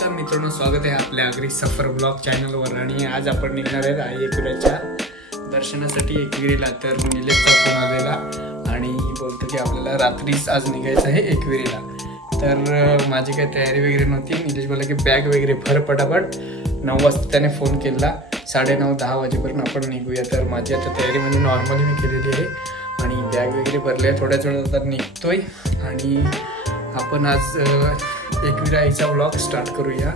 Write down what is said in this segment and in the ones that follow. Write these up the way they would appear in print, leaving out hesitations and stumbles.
नमस्कार मित्रांनो, स्वागत आहे आपल्या आगरी सफर ब्लॉग चॅनलवर। आणि आज आपण निघणार आहेत आई एकविराच्या दर्शनासाठी एकविरीला। तर निलेशचा फोन आलेला आणि बोलतो की आपल्याला रात्रीच आज निघायचं आहे एकविरीला। तर माझी काही तयारी वगैरे नव्हती। निलेश बोलला की बॅग वगैरे भर पटापट। 9 वाजता त्याने फोन केला, 9:30-10 वाजेपर्यंत आपण निघूया। तर माझी आता तयारी म्हणजे नॉर्मली मी केलेली आहे आणि बॅग वगैरे भरली आहे। थोड्याच वेळात आता निघतोय आणि आपण आज एकविरा आईचा व्लॉग स्टार्ट करूया।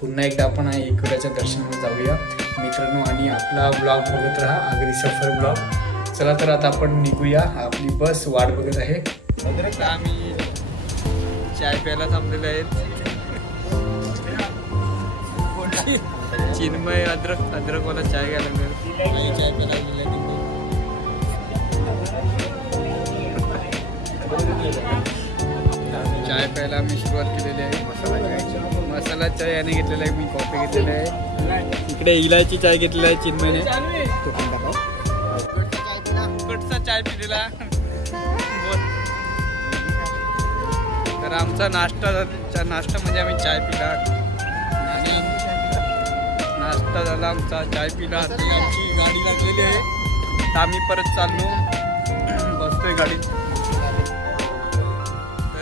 पुन्हा एकदा आपण आई एकविराच्या दर्शनाला जाऊया मित्रांनो आणि आपला व्लॉग बघत राहा, आगरी सफर ब्लॉग। चला तर आता आपण निघूया, आपली बस वाट बघत आहे। आम्ही चाय प्यायला थांबलेले आहेत। चिन्मय अद्रकवाला चाय घ्यायला मिळेल। चाय प्यायला चाय प्यायला आम्ही सुरुवात केलेली आहे। मसाला चाय याने घेतलेला आहे, मी कॉफी घेतलेला आहे। इकडे इलायची चाय घेतलेला आहे चिन्मयने। फुकटचा चाय पिलेला। तर आमचा नाश्ता म्हणजे आम्ही चाय पिला आणि नाश्ता झाला आमचा, चाय पिला। आमची गाडी लागलेली आहे तर आम्ही परत चाललो, बसतोय गाडीत।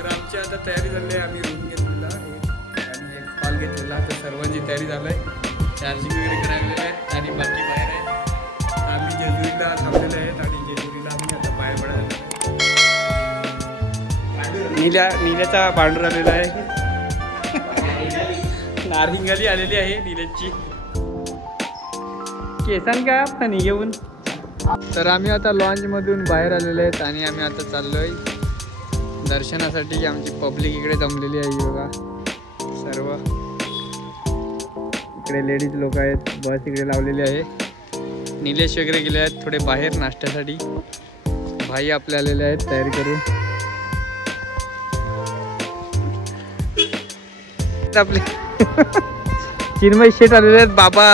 आमची आता तयारी झाली आहे। आम्ही रूम घेतलेला आणि एक हॉल घेतलेला। तर सर्वांची तयारी झाली आहे, चार्जिंग वगैरे करायला आहेत आणि बाकी बाहेर आहे। आम्ही जेजुरीला थांबलेले आहेत आणि जेजुरीला आम्ही आता बाहेर पडायला नील्याचा भांडूर आलेला आहे। नारिंगाली आलेली आहे नीलेशची। केसान का पाणी घेऊन। तर आम्ही आता लॉन्च मधून बाहेर आलेले आहेत आणि आम्ही आता चाललोय दर्शनासाठी। आमची पब्लिक इकडे जमलेली आहे बघा सर्व। इकडे लेडीज लोक आहेत, बस इकडे लावलेली आहे। निलेश वगैरे गेले आहेत थोडे बाहेर नाश्त्यासाठी। भाई आपले आलेले आहेत तयारी करून। आपले चिन्मय शेठ आलेले आहेत, बाबा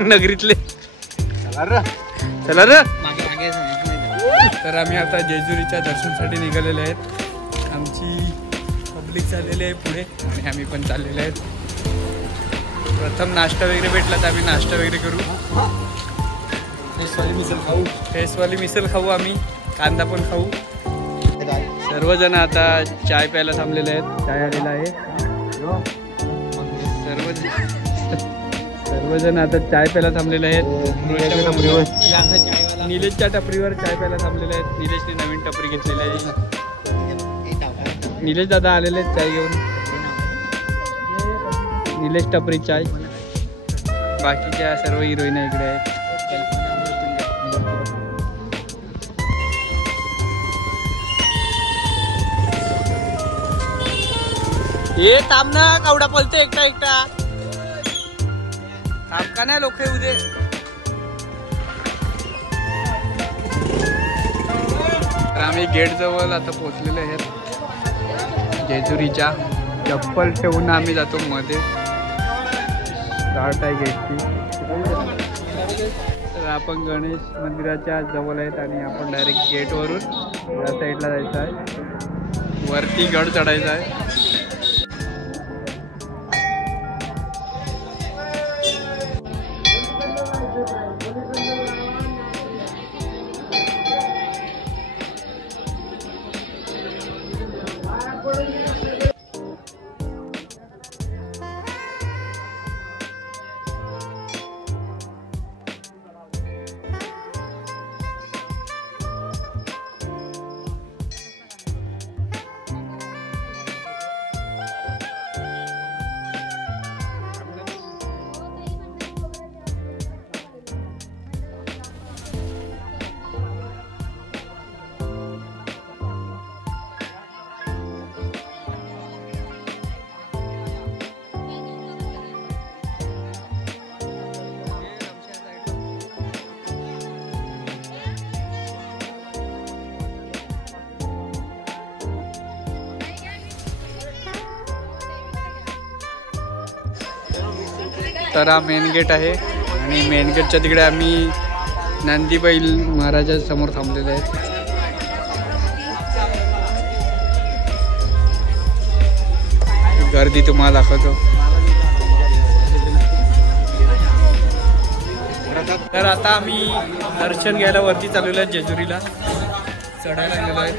नगरीतले। चला र। तर आम्ही आता जेजुरीच्या दर्शनासाठी निघालेले आहेत। आमची पब्लिक चाललेली आहे पुढे आणि आम्ही पण चाललेले आहेत। प्रथम नाश्ता वगैरे भेटला तर आम्ही नाश्ता वगैरे करू। फेसवाली मिसल खाऊ आम्ही, कांदा पण खाऊ। सर्वजण आता चाय प्यायला थांबलेले आहेत, चाय आलेला आहे। सर्वजण आता चाय प्यायला थांबलेले आहेत। निलेशच्या टपरीवर चाय प्यायला थांबलेले आहेत। निलेशने नवीन टपरी घेतलेली आहे। निलेश दादा आलेले आहेत चाय घेऊन। निलेश टपरी चाय। बाकीच्या सर्व हिरोईन इकडे आहेत। हे थांब ना, कावडा पलते एकटा एकटा। थांब का नाही लोक येऊ दे। आम्ही गेट जवळ आता पोहोचलेले आहेत जेजुरीच्या। चप्पल ठेवून आम्ही जातो मध्ये, स्टार्ट आहे गेटची। तर आपण गणेश मंदिराच्या जवळ आहेत आणि आपण डायरेक्ट गेटवरून या साईडला जायचं आहे, वरती गड चढायचा आहे। तर हा मेन गेट आहे आणि मेन गेटच्या तिकडे आम्ही नंदी बैल महाराजा समोर थांबलेले आहेत। गर्दी तुम्हाला दाखवतो। तर आता आम्ही दर्शन घ्यायला वरती चाललेलो आहे जेजुरीला चढायला गेलो आहे.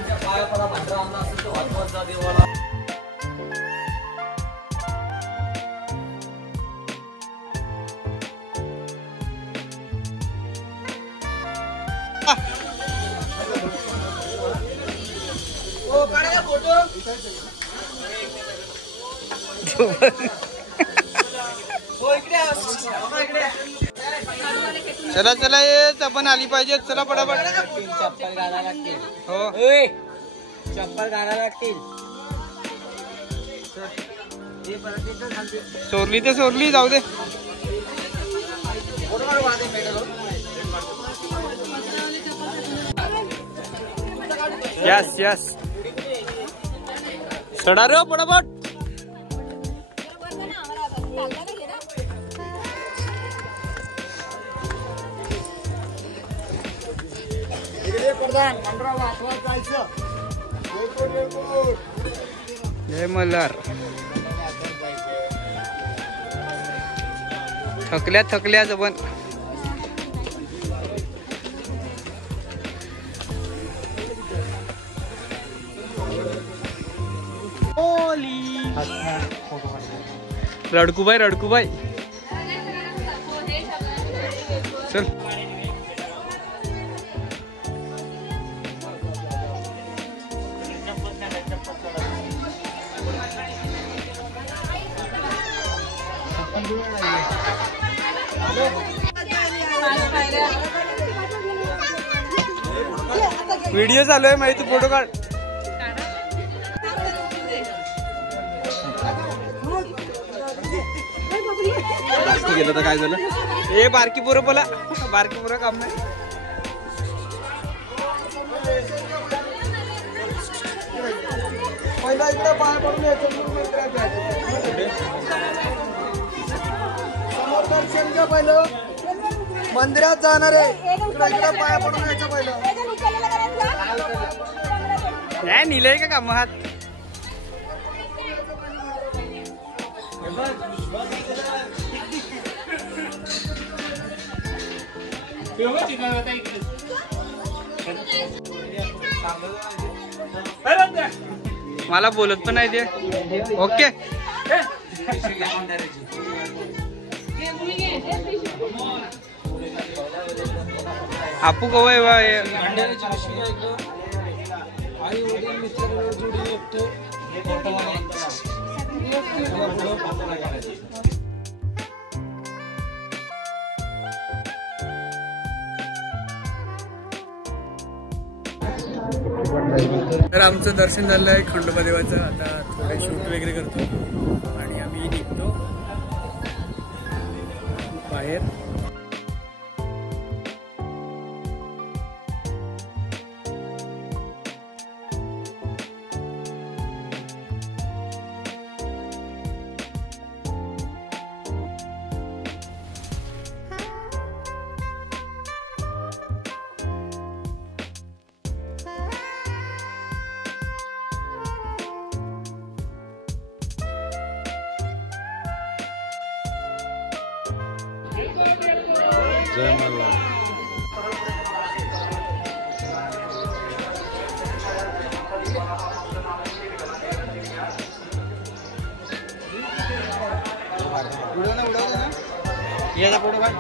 चला चला येत आपण आली पाहिजे. चला पटापट. चप्पल घालायला लागतील. हो चप्पल घालायला लागतील. सोरली ते सोरली जाऊ दे. यस यस चढा रे पटापट. जय मल्हार. थकल्या पण रडकूबाई चल. व्हिडिओ चालू आहे माहिती. फोटो काढ. गेलं तर काय झालं. हे बारकी पोरं बोला. बारकी पोरं काम नाही. पहिला इकडे पाय पडून यायचं. समोर दर्शन घ्या पहिलं. मंदिरात जाणार आहे. इकडे पाय पडून यायचं पहिलं. नाही निलय का काम हात. मला बोलत पण नाही ते. ओके आपू कवय तर आमचं दर्शन झालं आहे खंडोबा देवाचं. आता थोडे शूट वगैरे करतो आणि आम्ही निघतो बाहेर. जय मल्हार. याला फोटो काढ.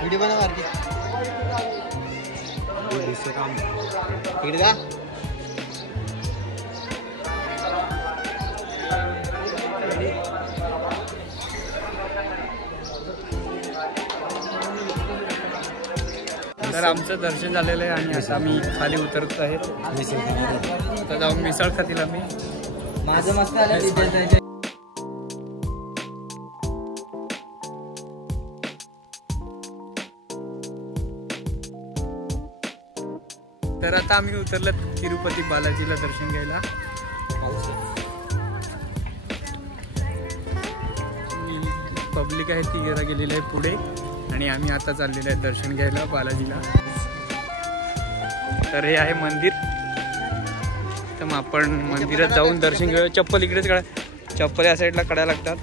व्हिडिओ बनव मारकी. काम इकडे का. तर आमचं दर्शन झालेलं आहे आणि आता आम्ही खाली उतरत आहे. आता जाऊन मिसळ खातील आम्ही. माझं मस्त आलं. तर आता आम्ही उतरलो तिरुपती बालाजीला दर्शन घ्यायला. पब्लिक आहे ती जरा गेलेली आहे पुढे आणि आम्ही आता चाललेलो आहे दर्शन घ्यायला बालाजीला. तर हे आहे मंदिर. तर मग आपण मंदिरात जाऊन दर्शन घेऊया. चप्पल इकडेच काढा. चप्पल या साईडला काढायला लागतात.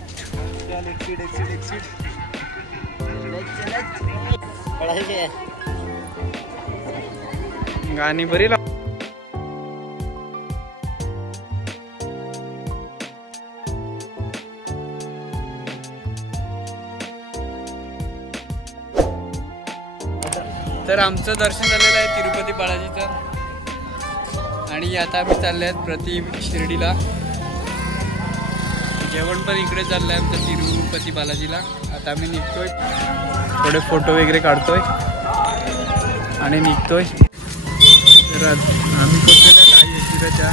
गाणी बरी लाव. तर आमचं दर्शन झालेलं आहे तिरुपती बालाजीचं आणि आता आम्ही चालले आहेत प्रति शिर्डीला. जेवण पण इकडे चाललंय आमचं तिरुपती बालाजीला. आता आम्ही निघतोय, थोडे फोटो वगैरे काढतोय आणि निघतोय. तर आम्ही पोचलेलो आहे एकविराच्या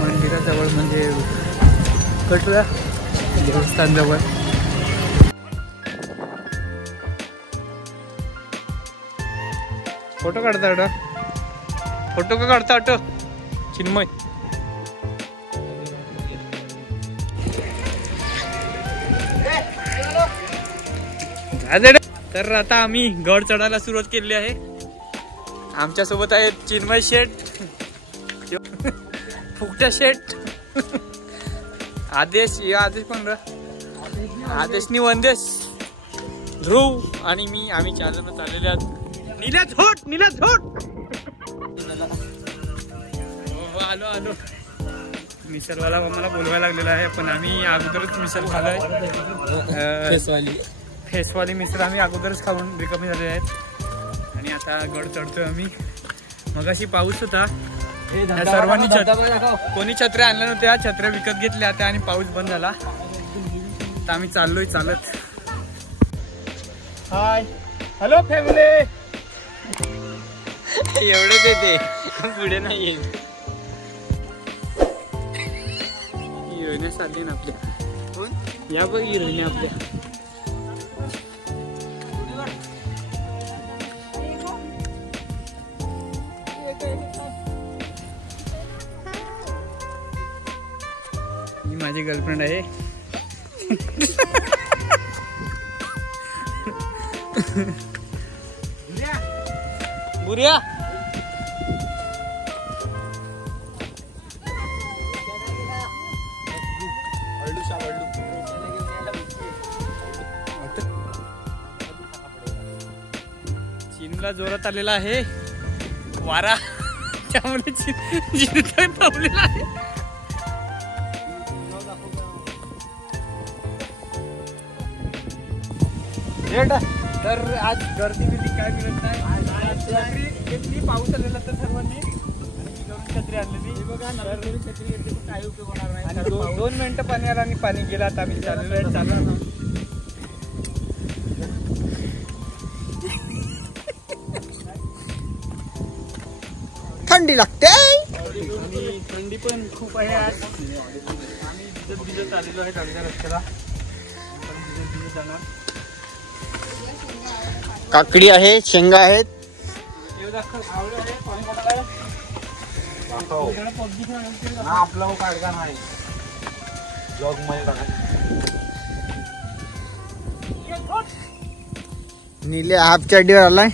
मंदिराजवळ, म्हणजे कटरा देवस्थानजवळ. फोटो काढता अट, फोटो का काढता अट चिन्मय. तर आता आम्ही गड चढायला सुरुवात केली आहे. आमच्या सोबत आहेत चिन्मय शेठ, फुकट्या शेठ, आदेश, या आदेश पण आदेशनी वंदेश, ध्रुव आणि मी. आम्ही चालत आलेले आहोत. नीलाज होट, नीलाज होट. आलो आलो. मिसलवाला आम्हाला बोलवायला लागलेला आहे, पण आम्ही अगोदरच मिसल खाल्लाय. फेसवाली मिसळ आम्ही अगोदरच खाऊन रिकामी झाले आहेत आणि आता गड चढतोय आम्ही. मगाशी पाऊस होता, त्या सर्वांनी कोणी छत्र्या आणल्या नव्हत्या, छत्र्या विकत घेतल्या त्या आणि पाऊस बंद झाला. तर आम्ही चाललोय चालत. Hi hello family. एवढंच येते, पुढे नाही येईल. हिरोईन चालली ना आपल्या, या बघ हिरोईन आपल्या. ही माझी गर्लफ्रेंड आहे. बुरिया चीनला जोरात आलेला आहे वारा, त्यामुळे चीन थांबलेला आहे. तर आज गर्दी बिर्दी काय मिळत नाही. पाऊस आलेला तर सर्वांनी छत्री आणलेली बघा. छत्री घेतली पण काही उपयोग होणार नाही. 2 मिनिटं पाणी आलं आणि पाणी गेलं. आता आम्ही चाललेलो आहे. चालू थंडी लागते आणि थंडी पण खूप आहे आज. आम्ही भिजत आलेलो आहे अर्ध्या रस्त्याला. भिजत जाणार. काकडी आहे, शेंगा आहेत. आपला काढगा नाही ब्लॉग मध्ये. नीले हाफ चड्डीवर आलाय.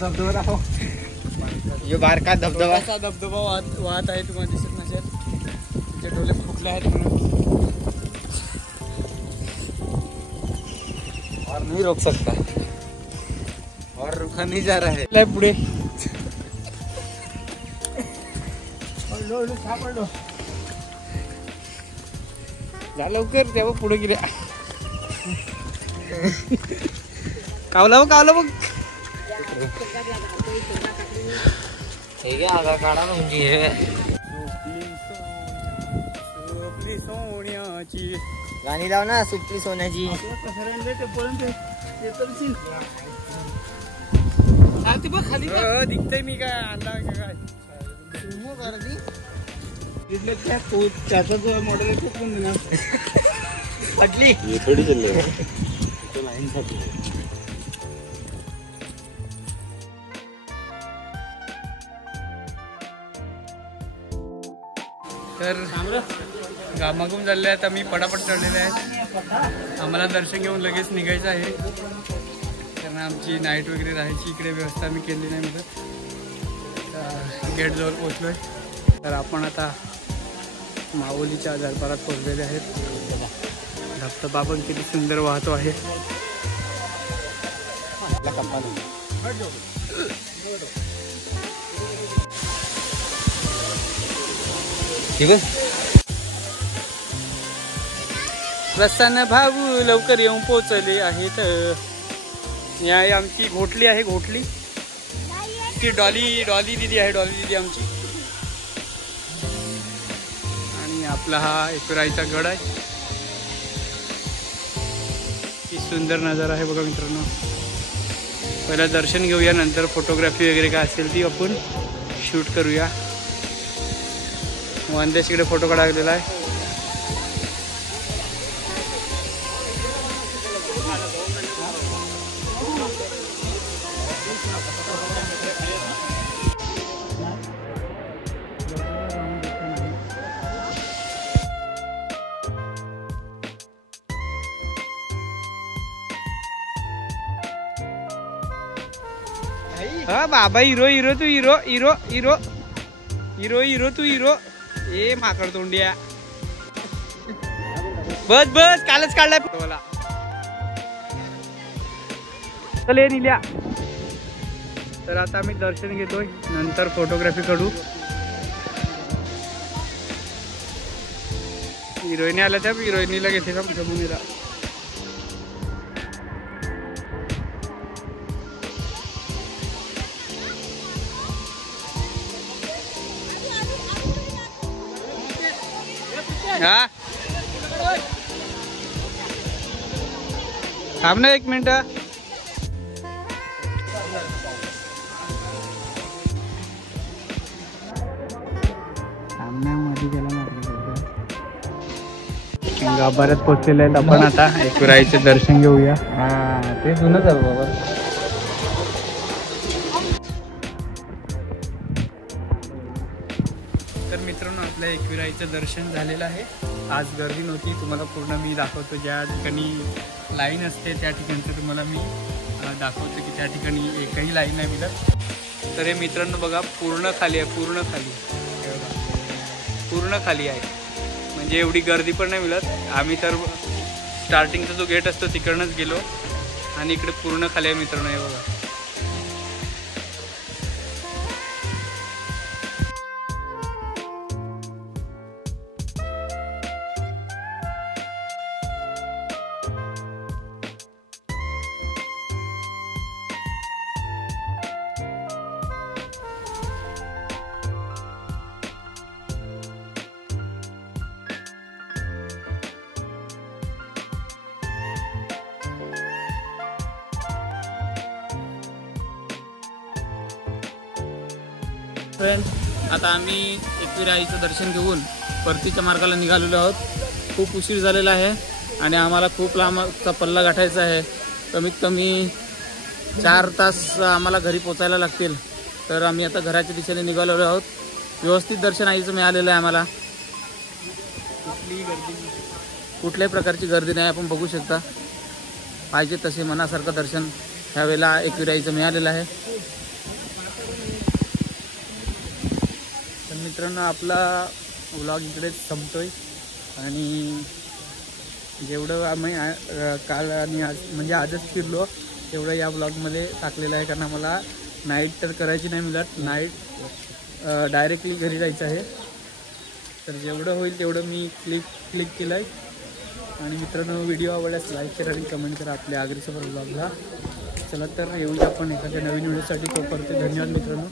धबधबा दाखव. यो बारका धबधबा, असा धबधबा वाहत आहे. तुम्हाला दिसत नसेल, ते डोळे फुटले आहेत म्हणून. और नहीं रोक सकता और रुका नहीं जा रहा है. पुढे जा लवकर, तेव्हा पुढे गेले. कावला बघ. ठीक आहे, आधार कार्ड म्हणजे सोन्याची गाणी लाव ना, सुटली सोन्याची. ते बघ खाली दिखतंय. मी काय आणला काय त्याचा जो मॉडेल आहे तो पण पडली थोडी चालली लाईन साठी. तर गामागुम झाले आहेत. आम्ही पटापट चढलेले आहेत. आम्हाला दर्शन घेऊन लगेच निघायचं आहे, कारण आमची नाईट वगैरे राहायची इकडे व्यवस्था आम्ही केली नाही. म्हणजे गेटजवळ पोचलोय. तर आपण आता माऊलीच्या दरबारात पोचलेले आहेत. धबधबा पण किती सुंदर वाहतो आहे. ठीक आहे. प्रसन्न भाऊ लवकर येऊन पोचले आहेत. ही आमची घोटली आहे. घोटली ती डॉली दिदी आहे. डॉली दिदी आमची. आणि आपला हा एकविराईचा गड आहे. किती सुंदर नजारा आहे बघा मित्रांनो. पहिला दर्शन घेऊया, नंतर फोटोग्राफी वगैरे काय असेल ती आपण शूट करूया. वांदेश इकडे फोटो काढलेला आहे. हा बाबा हिरो हिरो तू hero hero hero hero hero तू हिरो. ए माकड तोंडिया. बस बस कालच काढलाय फोटोला. चल निल्या. तर आता आम्ही दर्शन घेतोय, नंतर फोटोग्राफी काढू. हिरोईनी आल्या त्या हिरोईनीला घेते का जमुनीला. हा थांब ना एक मिनिट. गाभाऱ्यात पोचलेले आहेत आपण. आता एकविराईचे दर्शन घेऊया. हा ते जुनच आहे बाबा. तर मित्रांनो आपल्या एकविराईचं दर्शन झालेलं आहे. आज गर्दी नव्हती. तुम्हाला पूर्ण मी दाखवतो. ज्या ठिकाणी लाईन असते त्या ठिकाणचं तुम्हाला मी दाखवतो की त्या ठिकाणी एकही लाईन नाही मिळत. तर हे मित्रांनो बघा पूर्ण खाली आहे. पूर्ण खाली पूर्ण खाली आहे. म्हणजे एवढी गर्दी पण नाही मिळत. आम्ही तर स्टार्टिंगचा जो गेट असतो तिकडनंच गेलो आणि इकडे पूर्ण खाली आहे मित्रांनो. हे बघा. फ्रेंड आता आम्ही एकविराईचं दर्शन घेऊन परतीच्या मार्गाला निघालेलो आहोत. खूप उशीर झालेला आहे आणि आम्हाला खूप लांबचा पल्ला गाठायचा आहे. कमीत कमी 4 तास आम्हाला घरी पोचायला लागतील. तर आम्ही आता घराच्या दिशेने निघालेलो आहोत. व्यवस्थित दर्शन आईचं मिळालेलं आहे आम्हाला. कुठल्याही प्रकारची गर्दी नाही. आपण बघू शकता. पाहिजे तसे मनासारखं दर्शन ह्यावेळेला एकविराईचं मिळालेलं आहे. तर मित्रांनो आपला व्लॉग इकडेच संपतोय. आणि जेवढं आम्ही काल आणि आज म्हणजे आजच फिरलो तेवढं या ब्लॉगमध्ये टाकलेलं आहे. कारण आम्हाला नाईट तर करायची नाही मिळत. नाईट डायरेक्टली घरी जायचं आहे. तर जेवढं होईल तेवढं मी क्लिक केलं आहे. आणि मित्रांनो व्हिडिओ आवडल्यास लाईक करा आणि कमेंट करा आपल्या आगरी सफर ब्लॉगला. चला तर येऊया आपण एखाद्या नवीन व्हिडिओसाठी. तोपर्यंत धन्यवाद मित्रांनो.